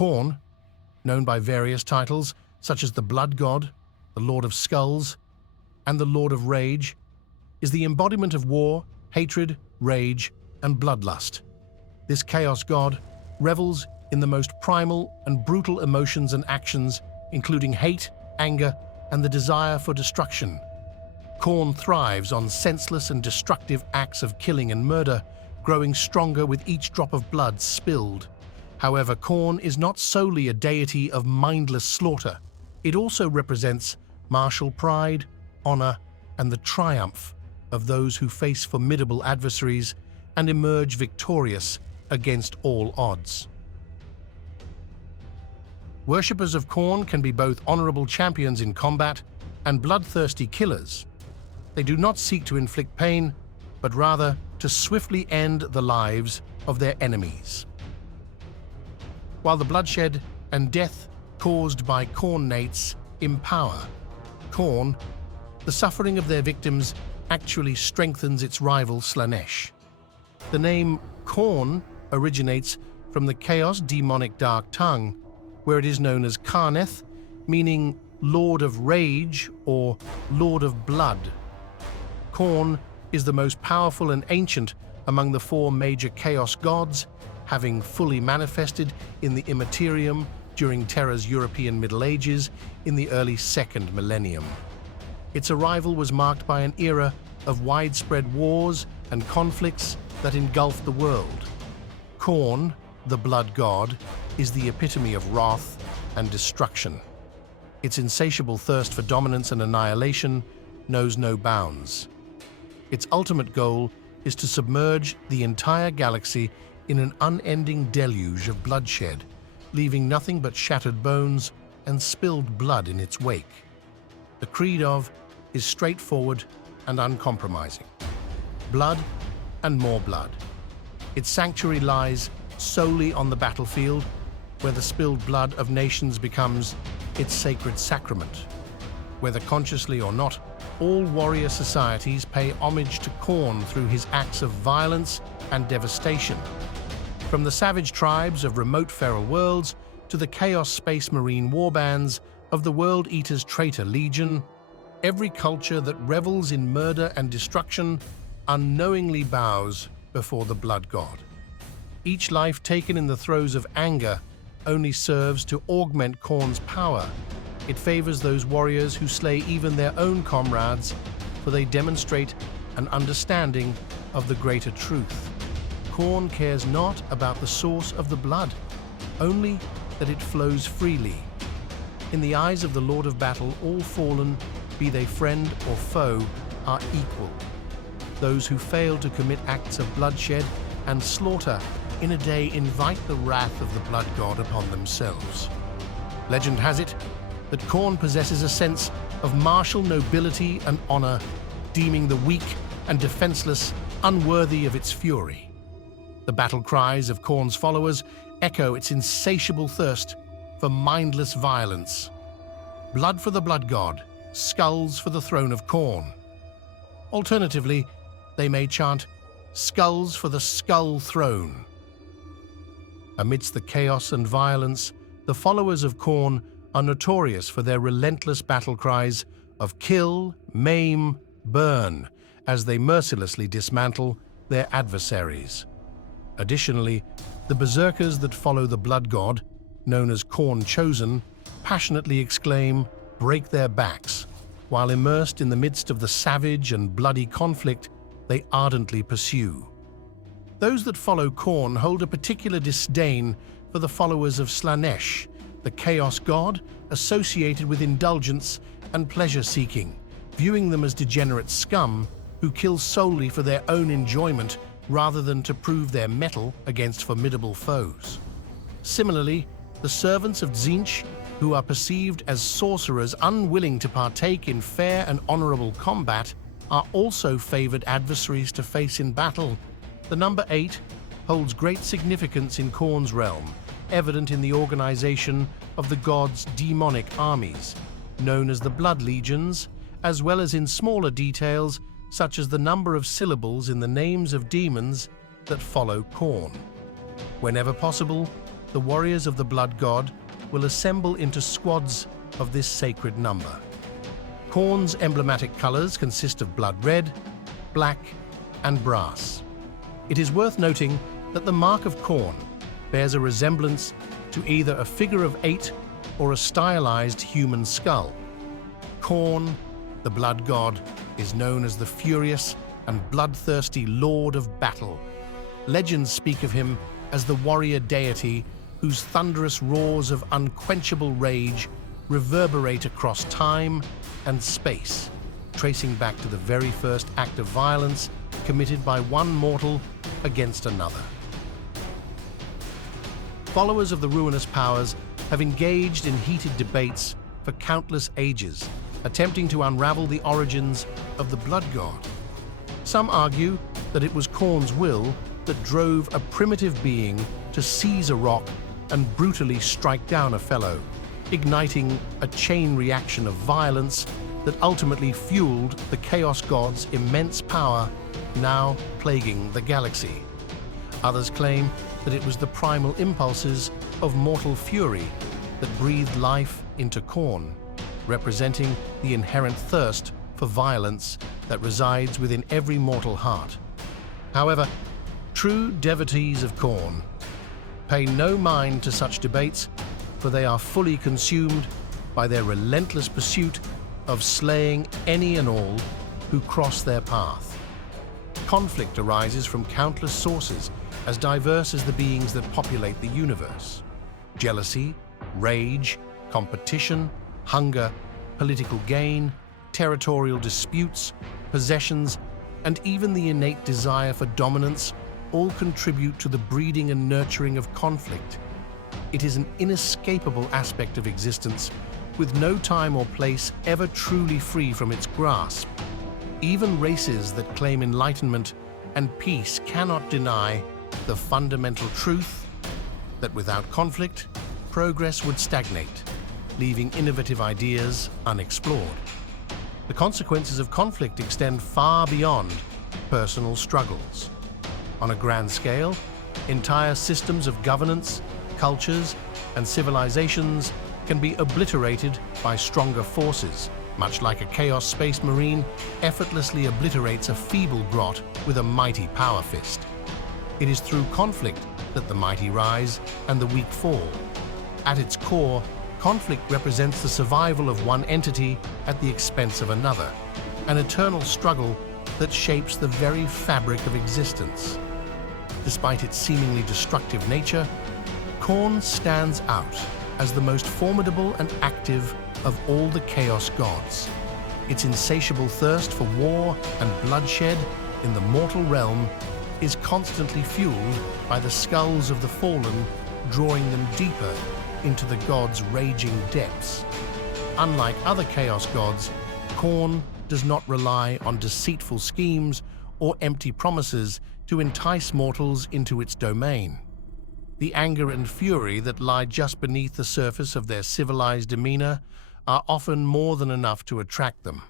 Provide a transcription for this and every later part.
Khorne, known by various titles such as the Blood God, the Lord of Skulls, and the Lord of Rage, is the embodiment of war, hatred, rage, and bloodlust. This chaos god revels in the most primal and brutal emotions and actions, including hate, anger, and the desire for destruction. Khorne thrives on senseless and destructive acts of killing and murder, growing stronger with each drop of blood spilled. However, Khorne is not solely a deity of mindless slaughter. It also represents martial pride, honor, and the triumph of those who face formidable adversaries and emerge victorious against all odds. Worshippers of Khorne can be both honorable champions in combat and bloodthirsty killers. They do not seek to inflict pain, but rather to swiftly end the lives of their enemies. While the bloodshed and death caused by Khornates empower Khorne, the suffering of their victims actually strengthens its rival Slaanesh. The name Khorne originates from the chaos demonic dark tongue, where it is known as Karneth, meaning Lord of Rage or Lord of Blood. Khorne is the most powerful and ancient among the four major chaos gods, having fully manifested in the Immaterium during Terra's European Middle Ages in the early second millennium. Its arrival was marked by an era of widespread wars and conflicts that engulfed the world. Khorne, the blood god, is the epitome of wrath and destruction. Its insatiable thirst for dominance and annihilation knows no bounds. Its ultimate goal is to submerge the entire galaxy in an unending deluge of bloodshed, leaving nothing but shattered bones and spilled blood in its wake. The creed of is straightforward and uncompromising. Blood and more blood. Its sanctuary lies solely on the battlefield, where the spilled blood of nations becomes its sacred sacrament. Whether consciously or not, all warrior societies pay homage to Khorne through his acts of violence and devastation. From the savage tribes of remote feral worlds to the Chaos Space Marine warbands of the World Eater's Traitor Legion, every culture that revels in murder and destruction unknowingly bows before the Blood God. Each life taken in the throes of anger only serves to augment Khorne's power. It favors those warriors who slay even their own comrades, for they demonstrate an understanding of the greater truth. Khorne cares not about the source of the blood, only that it flows freely. In the eyes of the Lord of Battle, all fallen, be they friend or foe, are equal. Those who fail to commit acts of bloodshed and slaughter in a day invite the wrath of the Blood God upon themselves. Legend has it that Khorne possesses a sense of martial nobility and honor, deeming the weak and defenseless unworthy of its fury. The battle cries of Khorne's followers echo its insatiable thirst for mindless violence. Blood for the Blood God, skulls for the throne of Khorne. Alternatively, they may chant, skulls for the Skull Throne. Amidst the chaos and violence, the followers of Khorne are notorious for their relentless battle cries of kill, maim, burn, as they mercilessly dismantle their adversaries. Additionally, the berserkers that follow the Blood God, known as Khorne Chosen, passionately exclaim, break their backs, while immersed in the midst of the savage and bloody conflict they ardently pursue. Those that follow Khorne hold a particular disdain for the followers of Slaanesh, the chaos god associated with indulgence and pleasure-seeking, viewing them as degenerate scum who kill solely for their own enjoyment rather than to prove their mettle against formidable foes. Similarly, the servants of Tzeentch, who are perceived as sorcerers unwilling to partake in fair and honorable combat, are also favored adversaries to face in battle. The number 8 holds great significance in Khorne's realm, evident in the organization of the god's demonic armies, known as the Blood Legions, as well as in smaller details such as the number of syllables in the names of demons that follow Khorne. Whenever possible, the warriors of the blood god will assemble into squads of this sacred number. Khorne's emblematic colors consist of blood red, black, and brass. It is worth noting that the mark of Khorne bears a resemblance to either a figure of 8 or a stylized human skull. Khorne, the blood god, is known as the furious and bloodthirsty lord of battle. Legends speak of him as the warrior deity whose thunderous roars of unquenchable rage reverberate across time and space, tracing back to the very first act of violence committed by one mortal against another. Followers of the ruinous powers have engaged in heated debates for countless ages, attempting to unravel the origins of the blood god. Some argue that it was Khorne's will that drove a primitive being to seize a rock and brutally strike down a fellow, igniting a chain reaction of violence that ultimately fueled the Chaos God's immense power now plaguing the galaxy. Others claim that it was the primal impulses of mortal fury that breathed life into Khorne, representing the inherent thirst for violence that resides within every mortal heart. However, true devotees of Khorne pay no mind to such debates, for they are fully consumed by their relentless pursuit of slaying any and all who cross their path. Conflict arises from countless sources, as diverse as the beings that populate the universe. Jealousy, rage, competition, hunger, political gain, territorial disputes, possessions, and even the innate desire for dominance all contribute to the breeding and nurturing of conflict. It is an inescapable aspect of existence, with no time or place ever truly free from its grasp. Even races that claim enlightenment and peace cannot deny the fundamental truth that without conflict, progress would stagnate, leaving innovative ideas unexplored. The consequences of conflict extend far beyond personal struggles. On a grand scale, entire systems of governance, cultures, and civilizations can be obliterated by stronger forces, much like a Chaos Space Marine effortlessly obliterates a feeble grot with a mighty power fist. It is through conflict that the mighty rise and the weak fall. At its core, conflict represents the survival of one entity at the expense of another, an eternal struggle that shapes the very fabric of existence. Despite its seemingly destructive nature, Khorne stands out as the most formidable and active of all the Chaos Gods. Its insatiable thirst for war and bloodshed in the mortal realm is constantly fueled by the skulls of the fallen, drawing them deeper into the god's raging depths. Unlike other Chaos Gods, Khorne does not rely on deceitful schemes or empty promises to entice mortals into its domain. The anger and fury that lie just beneath the surface of their civilized demeanor are often more than enough to attract them.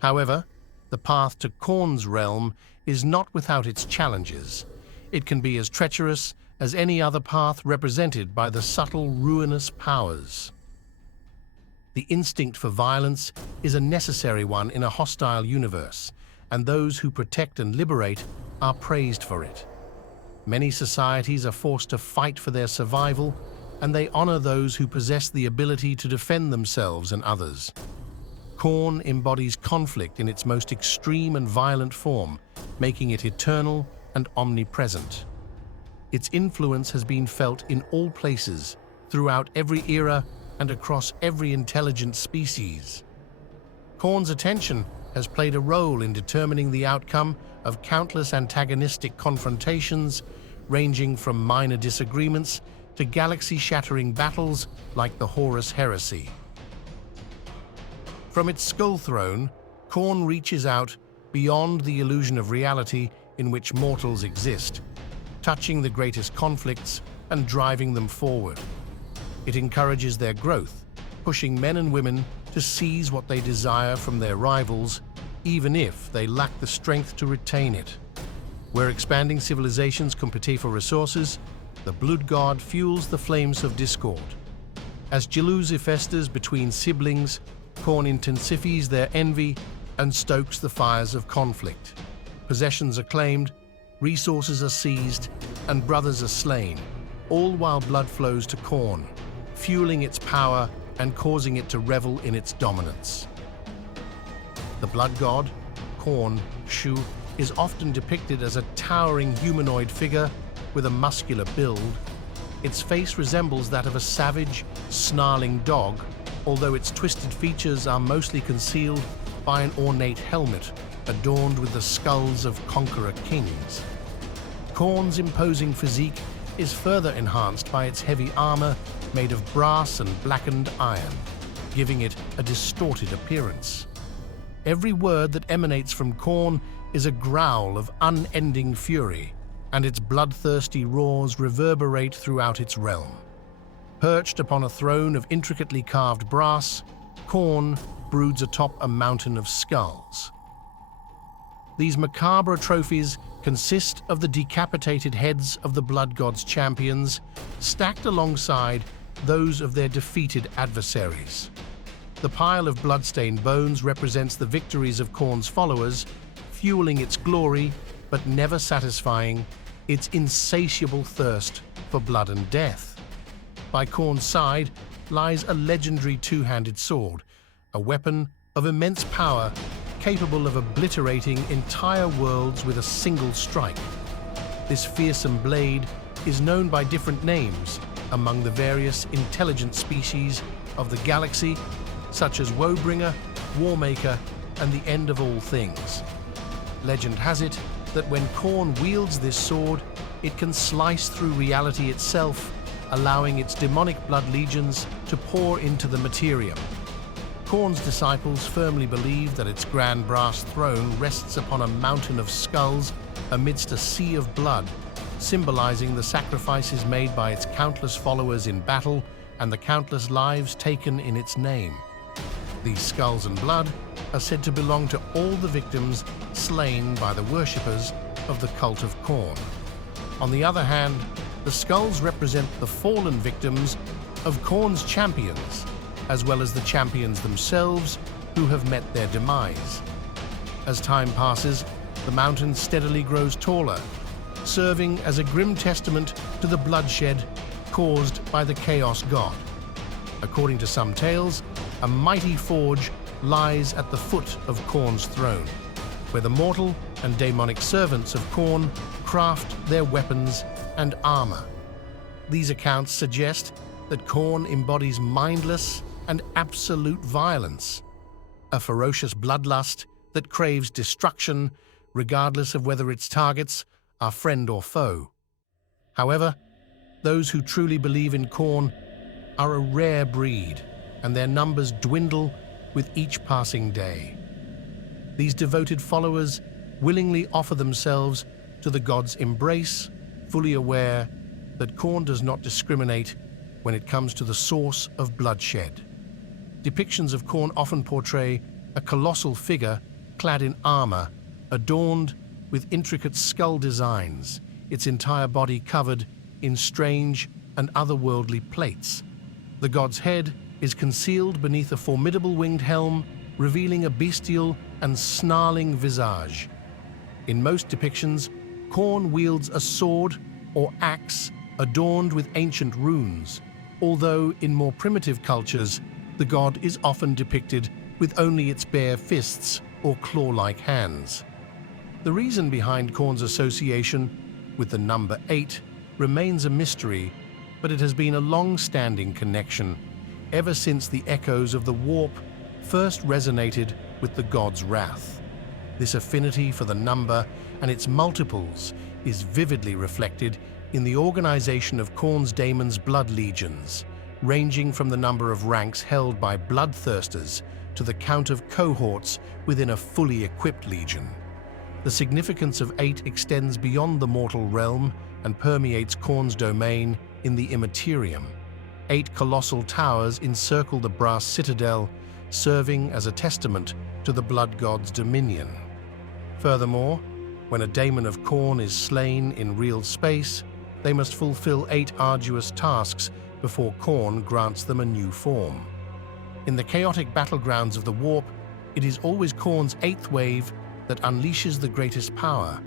However, the path to Khorne's realm is not without its challenges. It can be as treacherous as any other path represented by the subtle, ruinous powers. The instinct for violence is a necessary one in a hostile universe, and those who protect and liberate are praised for it. Many societies are forced to fight for their survival, and they honor those who possess the ability to defend themselves and others. Khorne embodies conflict in its most extreme and violent form, making it eternal and omnipresent. Its influence has been felt in all places, throughout every era, and across every intelligent species. Khorne's attention has played a role in determining the outcome of countless antagonistic confrontations, ranging from minor disagreements to galaxy-shattering battles like the Horus Heresy. From its skull throne, Khorne reaches out beyond the illusion of reality in which mortals exist, touching the greatest conflicts and driving them forward. It encourages their growth, pushing men and women to seize what they desire from their rivals, even if they lack the strength to retain it. Where expanding civilizations compete for resources, The blood god fuels the flames of discord. As jealousy festers between siblings, Khorne intensifies their envy and stokes the fires of conflict. Possessions are claimed, resources are seized, and brothers are slain, all while blood flows to Khorne, fueling its power and causing it to revel in its dominance. The blood god, Khorne, Shu, is often depicted as a towering humanoid figure with a muscular build. Its face resembles that of a savage, snarling dog, although its twisted features are mostly concealed by an ornate helmet adorned with the skulls of conqueror kings. Khorne's imposing physique is further enhanced by its heavy armor made of brass and blackened iron, giving it a distorted appearance. Every word that emanates from Khorne is a growl of unending fury, and its bloodthirsty roars reverberate throughout its realm. Perched upon a throne of intricately carved brass, Khorne broods atop a mountain of skulls. These macabre trophies consist of the decapitated heads of the blood god's champions, stacked alongside those of their defeated adversaries. The pile of bloodstained bones represents the victories of Khorne's followers, fueling its glory but never satisfying its insatiable thirst for blood and death. By Khorne's side lies a legendary two-handed sword, a weapon of immense power capable of obliterating entire worlds with a single strike. This fearsome blade is known by different names among the various intelligent species of the galaxy, such as Woebringer, Warmaker, and the End of All Things. Legend has it that when Khorne wields this sword, it can slice through reality itself, allowing its demonic blood legions to pour into the materium. Khorne's disciples firmly believe that its grand brass throne rests upon a mountain of skulls amidst a sea of blood, symbolizing the sacrifices made by its countless followers in battle and the countless lives taken in its name. These skulls and blood are said to belong to all the victims slain by the worshippers of the cult of Khorne. On the other hand, the skulls represent the fallen victims of Khorne's champions, as well as the champions themselves who have met their demise. As time passes, the mountain steadily grows taller, serving as a grim testament to the bloodshed caused by the Chaos God. According to some tales, a mighty forge lies at the foot of Khorne's throne, where the mortal and demonic servants of Khorne craft their weapons and armor. These accounts suggest that Khorne embodies mindless and absolute violence, a ferocious bloodlust that craves destruction regardless of whether its targets are friend or foe. However, those who truly believe in Khorne are a rare breed, and their numbers dwindle with each passing day. These devoted followers willingly offer themselves to the god's embrace, fully aware that Khorne does not discriminate when it comes to the source of bloodshed. Depictions of Khorne often portray a colossal figure clad in armor, adorned with intricate skull designs, its entire body covered in strange and otherworldly plates. The god's head is concealed beneath a formidable winged helm, revealing a bestial and snarling visage. In most depictions, Khorne wields a sword or axe adorned with ancient runes, although in more primitive cultures, the god is often depicted with only its bare fists or claw-like hands. The reason behind Khorne's association with the number 8 remains a mystery, but it has been a long-standing connection ever since the echoes of the warp first resonated with the god's wrath. This affinity for the number and its multiples is vividly reflected in the organization of Khorne's daemons' blood legions, ranging from the number of ranks held by bloodthirsters to the count of cohorts within a fully equipped legion. The significance of 8 extends beyond the mortal realm and permeates Khorne's domain in the immaterium. 8 colossal towers encircle the brass citadel, serving as a testament to the blood god's dominion. Furthermore, when a daemon of Khorne is slain in real space, They must fulfill 8 arduous tasks before Khorne grants them a new form. In the chaotic battlegrounds of the Warp, it is always Khorne's 8th wave that unleashes the greatest power.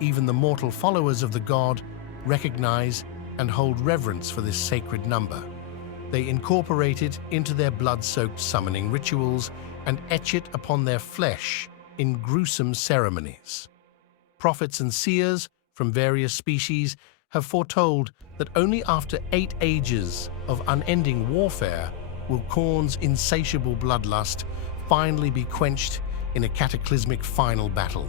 Even the mortal followers of the god recognize and hold reverence for this sacred number. They incorporate it into their blood-soaked summoning rituals and etch it upon their flesh in gruesome ceremonies. Prophets and seers from various species have foretold that only after 8 ages of unending warfare will Khorne's insatiable bloodlust finally be quenched in a cataclysmic final battle.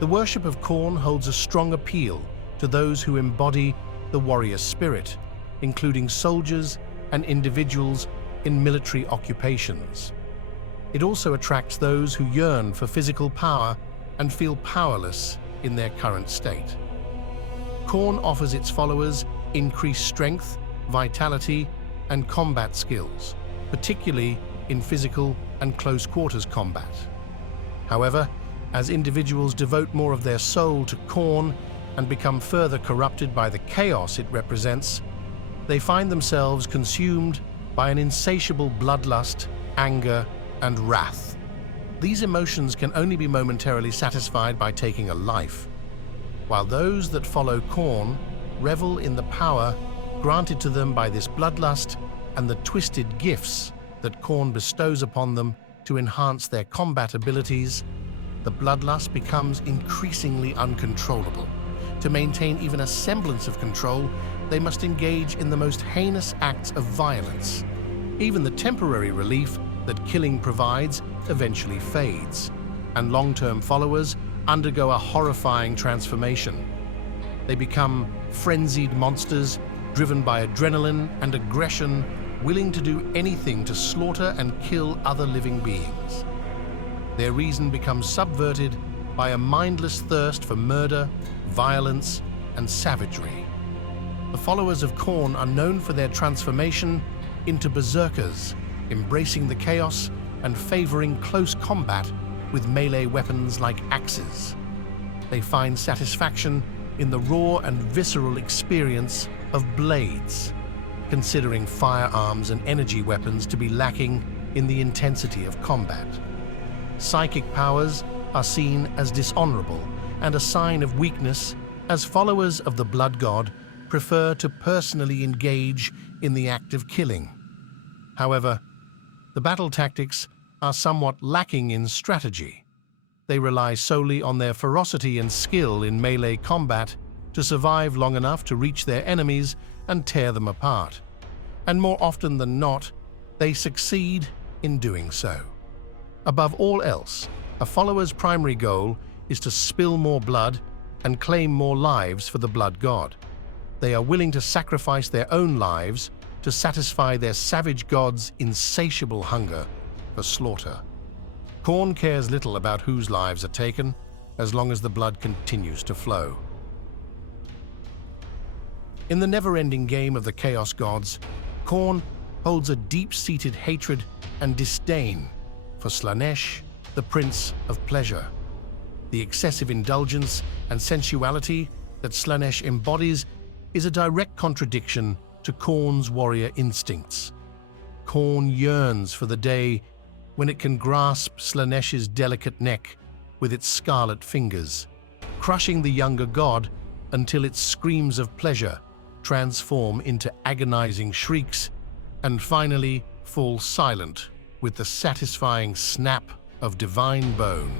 The worship of Khorne holds a strong appeal to those who embody the warrior spirit, including soldiers and individuals in military occupations. It also attracts those who yearn for physical power and feel powerless in their current state. Khorne offers its followers increased strength, vitality, and combat skills, particularly in physical and close-quarters combat. However, as individuals devote more of their soul to Khorne and become further corrupted by the chaos it represents, they find themselves consumed by an insatiable bloodlust, anger, and wrath. These emotions can only be momentarily satisfied by taking a life, while those that follow Khorne revel in the power granted to them by this bloodlust and the twisted gifts that Khorne bestows upon them to enhance their combat abilities. The bloodlust becomes increasingly uncontrollable. To maintain even a semblance of control, they must engage in the most heinous acts of violence. Even the temporary relief that killing provides eventually fades, and long-term followers undergo a horrifying transformation. They become frenzied monsters, driven by adrenaline and aggression, willing to do anything to slaughter and kill other living beings. Their reason becomes subverted by a mindless thirst for murder, violence, and savagery. The followers of Khorne are known for their transformation into berserkers, embracing the chaos and favoring close combat with melee weapons like axes. They find satisfaction in the raw and visceral experience of blades, considering firearms and energy weapons to be lacking in the intensity of combat. Psychic powers are seen as dishonorable and a sign of weakness, as followers of the blood god prefer to personally engage in the act of killing. However, the battle tactics are somewhat lacking in strategy. They rely solely on their ferocity and skill in melee combat to survive long enough to reach their enemies and tear them apart. And more often than not, they succeed in doing so. Above all else, a follower's primary goal is to spill more blood and claim more lives for the blood god. They are willing to sacrifice their own lives to satisfy their savage god's insatiable hunger for slaughter. Khorne cares little about whose lives are taken, as long as the blood continues to flow. In the never-ending game of the Chaos Gods, Khorne holds a deep-seated hatred and disdain for Slaanesh, the Prince of Pleasure. The excessive indulgence and sensuality that Slaanesh embodies is a direct contradiction to Khorne's warrior instincts. Khorne yearns for the day when it can grasp Slaanesh's delicate neck with its scarlet fingers, crushing the younger god until its screams of pleasure transform into agonizing shrieks and finally fall silent with the satisfying snap of divine bone.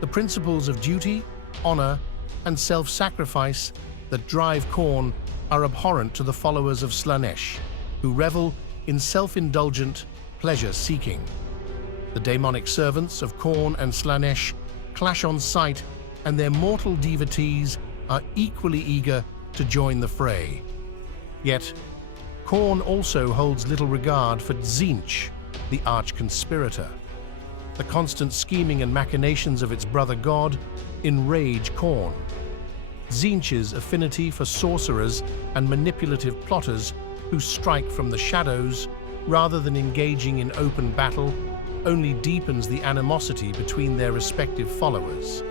The principles of duty, honor, and self-sacrifice that drive Khorne are abhorrent to the followers of Slaanesh, who revel in self-indulgent pleasure-seeking. The demonic servants of Khorne and Slaanesh clash on sight, and their mortal devotees are equally eager to join the fray. Yet, Khorne also holds little regard for Tzeentch, the arch-conspirator. The constant scheming and machinations of its brother god enrage Khorne. Tzeentch's affinity for sorcerers and manipulative plotters who strike from the shadows rather than engaging in open battle only deepens the animosity between their respective followers.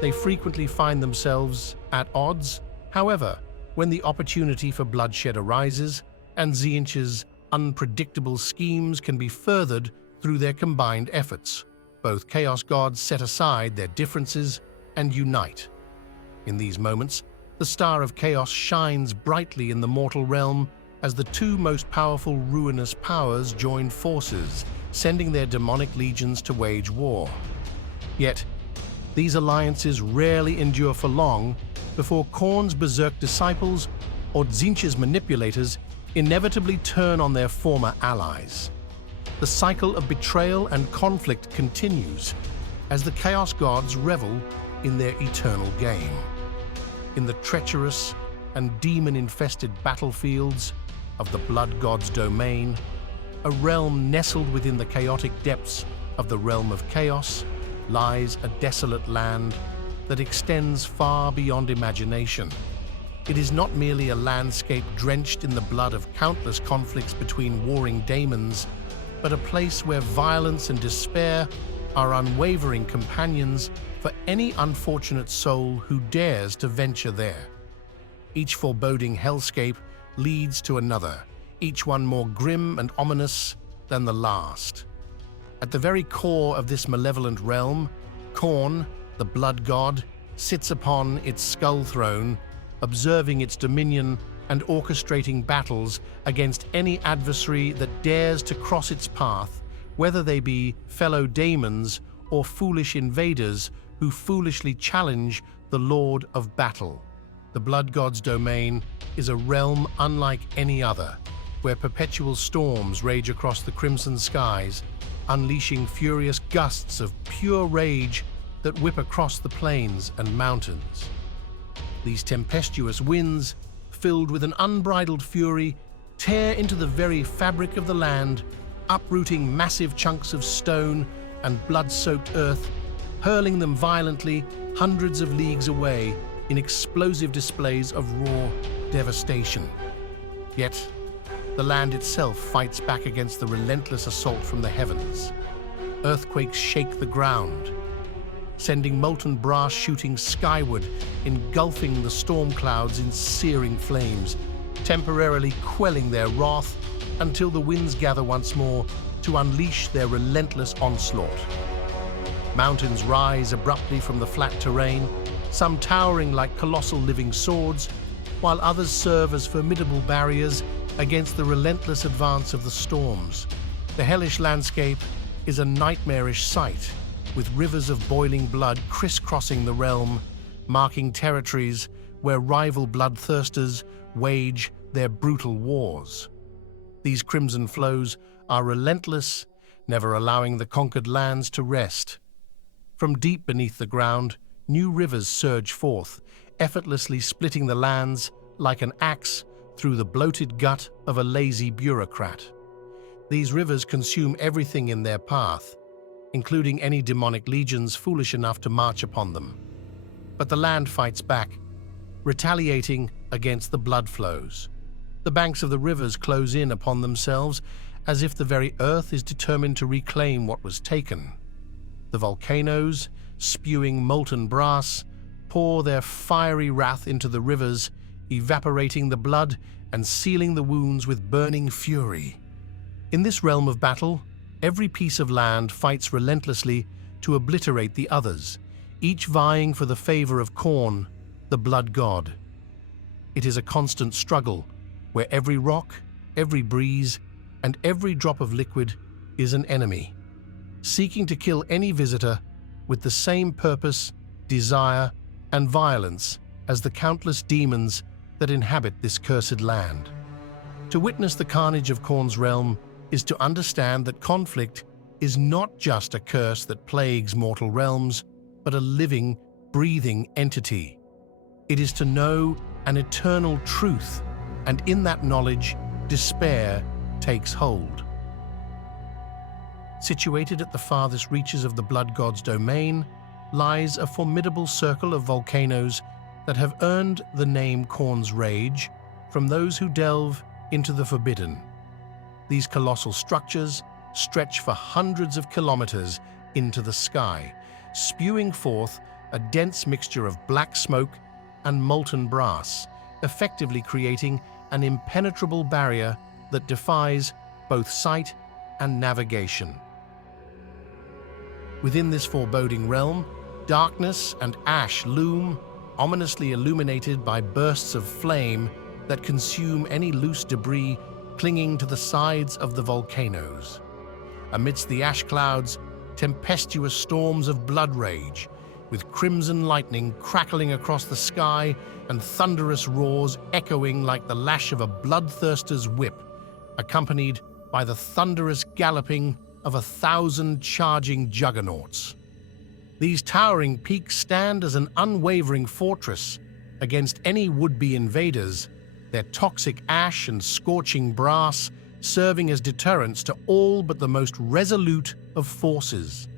They frequently find themselves at odds. However, when the opportunity for bloodshed arises, and Tzeentch's unpredictable schemes can be furthered through their combined efforts. Both Chaos Gods set aside their differences and unite. In these moments, the Star of Chaos shines brightly in the mortal realm as the two most powerful ruinous powers join forces, sending their demonic legions to wage war. Yet, these alliances rarely endure for long before Khorne's berserk disciples or Tzeentch's manipulators inevitably turn on their former allies. The cycle of betrayal and conflict continues as the Chaos Gods revel in their eternal game. In the treacherous and demon-infested battlefields of the Blood God's domain, a realm nestled within the chaotic depths of the realm of chaos, lies a desolate land that extends far beyond imagination. It is not merely a landscape drenched in the blood of countless conflicts between warring daemons, but a place where violence and despair are unwavering companions for any unfortunate soul who dares to venture there. Each foreboding hellscape leads to another, each one more grim and ominous than the last. At the very core of this malevolent realm, Khorne, the Blood God, sits upon its skull throne, observing its dominion and orchestrating battles against any adversary that dares to cross its path, whether they be fellow daemons or foolish invaders who foolishly challenge the Lord of Battle. The Blood God's domain is a realm unlike any other, where perpetual storms rage across the crimson skies, unleashing furious gusts of pure rage that whip across the plains and mountains. These tempestuous winds, filled with an unbridled fury, tear into the very fabric of the land, uprooting massive chunks of stone and blood-soaked earth, hurling them violently hundreds of leagues away in explosive displays of raw devastation. Yet, the land itself fights back against the relentless assault from the heavens. Earthquakes shake the ground, sending molten brass shooting skyward, engulfing the storm clouds in searing flames, temporarily quelling their wrath until the winds gather once more to unleash their relentless onslaught. Mountains rise abruptly from the flat terrain, some towering like colossal living swords, while others serve as formidable barriers against the relentless advance of the storms. The hellish landscape is a nightmarish sight, with rivers of boiling blood crisscrossing the realm, marking territories where rival bloodthirsters wage their brutal wars. These crimson flows are relentless, never allowing the conquered lands to rest. From deep beneath the ground, new rivers surge forth, effortlessly splitting the lands like an axe through the bloated gut of a lazy bureaucrat. These rivers consume everything in their path, including any demonic legions foolish enough to march upon them. But the land fights back, retaliating against the blood flows. The banks of the rivers close in upon themselves as if the very earth is determined to reclaim what was taken. The volcanoes, spewing molten brass, pour their fiery wrath into the rivers, evaporating the blood and sealing the wounds with burning fury. In this realm of battle, every piece of land fights relentlessly to obliterate the others, each vying for the favor of Khorne, the Blood God. It is a constant struggle, where every rock, every breeze, and every drop of liquid is an enemy, seeking to kill any visitor with the same purpose, desire, and violence as the countless demons that inhabit this cursed land. To witness the carnage of Khorne's realm is to understand that conflict is not just a curse that plagues mortal realms, but a living, breathing entity. It is to know an eternal truth, and in that knowledge, despair takes hold. Situated at the farthest reaches of the Blood God's domain lies a formidable circle of volcanoes that have earned the name Khorne's Rage from those who delve into the forbidden. These colossal structures stretch for hundreds of kilometers into the sky, spewing forth a dense mixture of black smoke and molten brass, effectively creating an impenetrable barrier that defies both sight and navigation. Within this foreboding realm, darkness and ash loom, ominously illuminated by bursts of flame that consume any loose debris clinging to the sides of the volcanoes. Amidst the ash clouds, tempestuous storms of blood rage, with crimson lightning crackling across the sky and thunderous roars echoing like the lash of a bloodthirster's whip, accompanied by the thunderous galloping of 1,000 charging juggernauts. These towering peaks stand as an unwavering fortress against any would-be invaders, their toxic ash and scorching brass serving as deterrents to all but the most resolute of forces.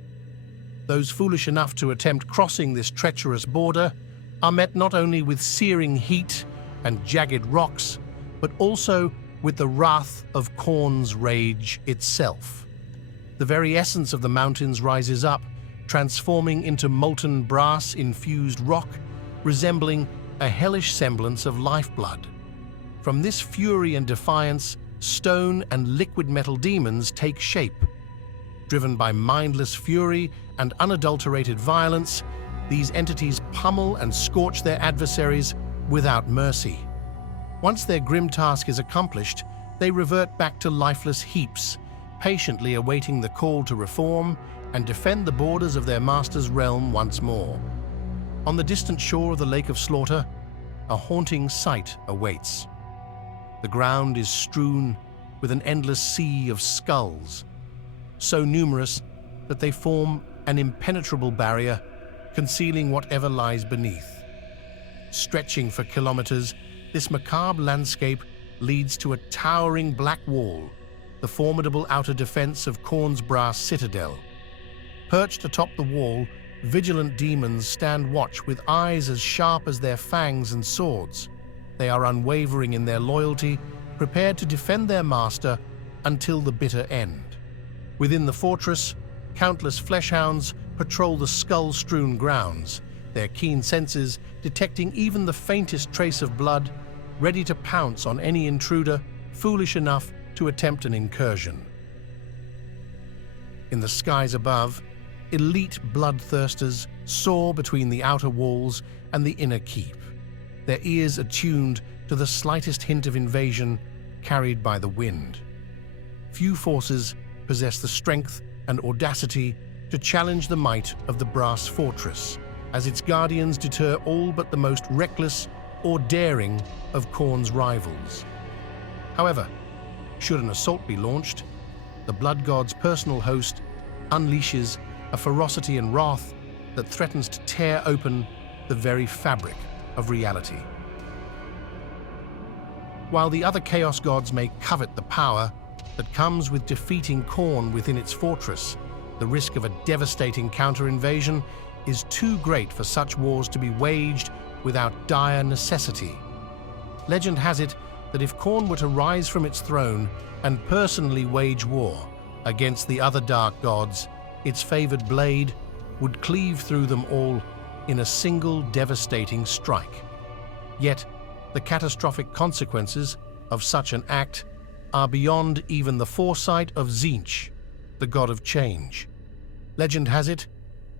Those foolish enough to attempt crossing this treacherous border are met not only with searing heat and jagged rocks, but also with the wrath of Khorne's rage itself. The very essence of the mountains rises up, transforming into molten brass-infused rock, resembling a hellish semblance of lifeblood. From this fury and defiance, stone and liquid metal demons take shape. Driven by mindless fury and unadulterated violence, these entities pummel and scorch their adversaries without mercy. Once their grim task is accomplished, they revert back to lifeless heaps, patiently awaiting the call to reform and defend the borders of their master's realm once more. On the distant shore of the Lake of Slaughter, a haunting sight awaits. The ground is strewn with an endless sea of skulls, so numerous that they form an impenetrable barrier, concealing whatever lies beneath. Stretching for kilometers, this macabre landscape leads to a towering black wall, the formidable outer defense of Khorne's brass citadel. Perched atop the wall, vigilant demons stand watch with eyes as sharp as their fangs and swords. They are unwavering in their loyalty, prepared to defend their master until the bitter end. Within the fortress, countless fleshhounds patrol the skull-strewn grounds, their keen senses detecting even the faintest trace of blood, ready to pounce on any intruder foolish enough to attempt an incursion. In the skies above, elite bloodthirsters soar between the outer walls and the inner keep, their ears attuned to the slightest hint of invasion carried by the wind. Few forces possess the strength and audacity to challenge the might of the brass fortress, as its guardians deter all but the most reckless or daring of Khorne's rivals. However, should an assault be launched, the Blood God's personal host unleashes a ferocity and wrath that threatens to tear open the very fabric of reality. While the other Chaos Gods may covet the power that comes with defeating Khorne within its fortress, the risk of a devastating counter-invasion is too great for such wars to be waged without dire necessity. Legend has it that if Khorne were to rise from its throne and personally wage war against the other dark gods, its favored blade would cleave through them all in a single devastating strike. Yet, the catastrophic consequences of such an act are beyond even the foresight of Tzeentch, the god of change. Legend has it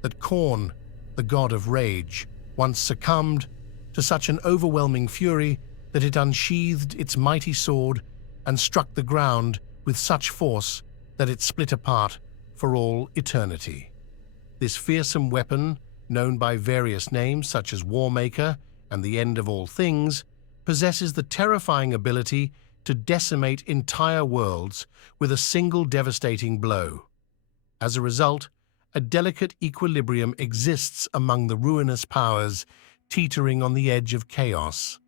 that Khorne, the god of rage, once succumbed to such an overwhelming fury that it unsheathed its mighty sword and struck the ground with such force that it split apart for all eternity. This fearsome weapon, known by various names such as Warmaker and the End of All Things, possesses the terrifying ability to decimate entire worlds with a single devastating blow. As a result, a delicate equilibrium exists among the ruinous powers, teetering on the edge of chaos.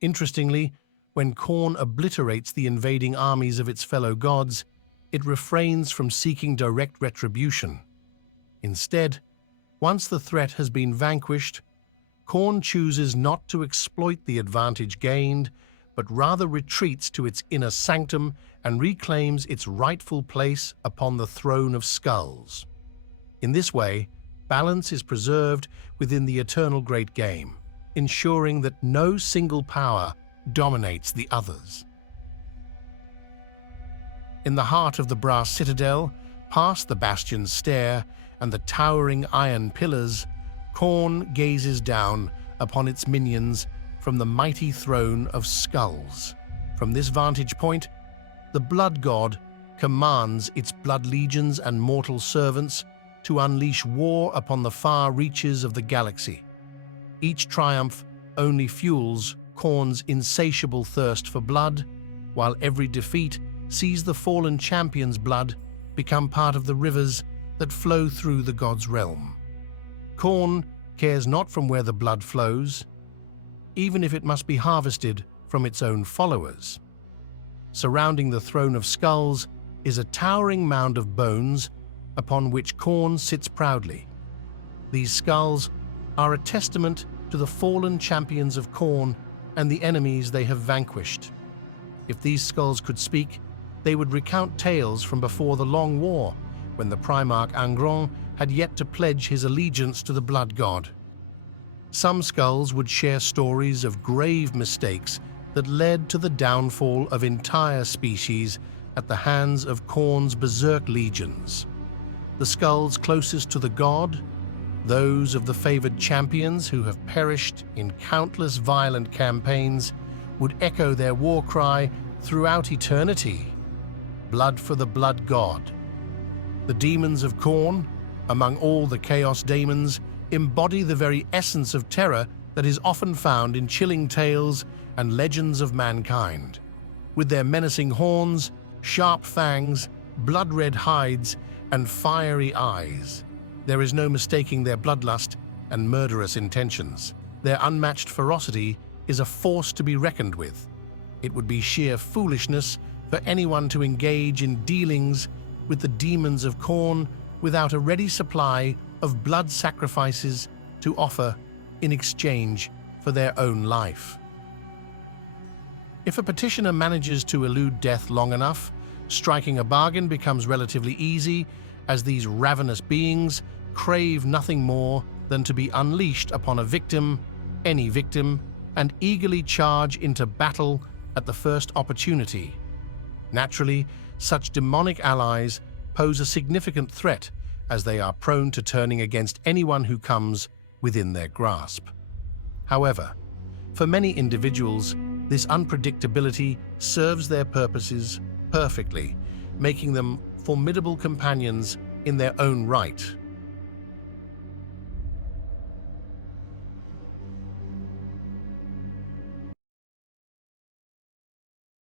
Interestingly, when Khorne obliterates the invading armies of its fellow gods, it refrains from seeking direct retribution. Instead, once the threat has been vanquished, Khorne chooses not to exploit the advantage gained, but rather retreats to its inner sanctum and reclaims its rightful place upon the throne of skulls. In this way, balance is preserved within the eternal great game. ensuring that no single power dominates the others. In the heart of the brass citadel, past the bastion's stair and the towering iron pillars, Khorne gazes down upon its minions from the mighty throne of skulls. From this vantage point, the blood god commands its blood legions and mortal servants to unleash war upon the far reaches of the galaxy. Each triumph only fuels Khorne's insatiable thirst for blood, while every defeat sees the fallen champion's blood become part of the rivers that flow through the god's realm. Khorne cares not from where the blood flows, even if it must be harvested from its own followers. Surrounding the throne of skulls is a towering mound of bones upon which Khorne sits proudly. These skulls are a testament to the fallen champions of Khorne and the enemies they have vanquished. If these skulls could speak, they would recount tales from before the Long War, when the Primarch Angron had yet to pledge his allegiance to the blood god. Some skulls would share stories of grave mistakes that led to the downfall of entire species at the hands of Khorne's berserk legions. The skulls closest to the god, those of the favored champions who have perished in countless violent campaigns, would echo their war cry throughout eternity: blood for the blood god. The demons of Khorne, among all the chaos daemons, embody the very essence of terror that is often found in chilling tales and legends of mankind. With their menacing horns, sharp fangs, blood-red hides, and fiery eyes, there is no mistaking their bloodlust and murderous intentions. Their unmatched ferocity is a force to be reckoned with. It would be sheer foolishness for anyone to engage in dealings with the demons of Khorne without a ready supply of blood sacrifices to offer in exchange for their own life. If a petitioner manages to elude death long enough, striking a bargain becomes relatively easy, as these ravenous beings crave nothing more than to be unleashed upon a victim, any victim, and eagerly charge into battle at the first opportunity. Naturally, such demonic allies pose a significant threat, as they are prone to turning against anyone who comes within their grasp. However, for many individuals, this unpredictability serves their purposes perfectly, making them formidable companions in their own right.